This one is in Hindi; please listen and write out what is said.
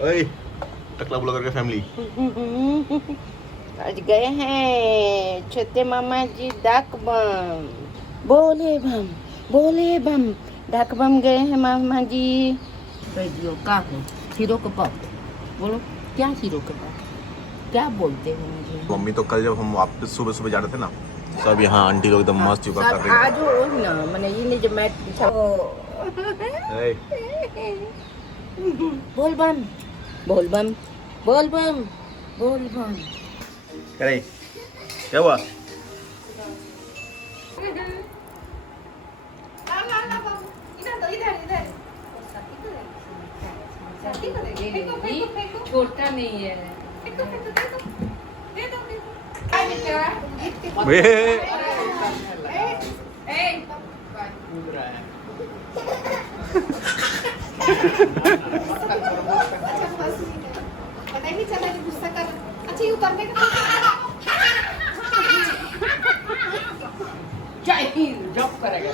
ओए टकला ब्लॉगर का फैमिली आज गए हैं छोटे मामा जी डाक बम बोले बम डाक बम गए हैं मामा जी। रेडियो का है हीरो का बाप बोलो क्या हीरो का बाप क्या बोलते हैं मुझे। मम्मी तो कल जब हम वापस सुबह सुबह जा रहे थे ना सब यहाँ आंटी लोग एकदम मस्त योगा कर रही आज वो ना मैंने ये नहीं जब मैट बिछा थी। बोल बम बोल बम बोल बम बोल बम। करे क्या हुआ? छोटा नहीं है। पता ही नहीं चला कि गुस्सा कर। अच्छा ये उतरने का जब करेगा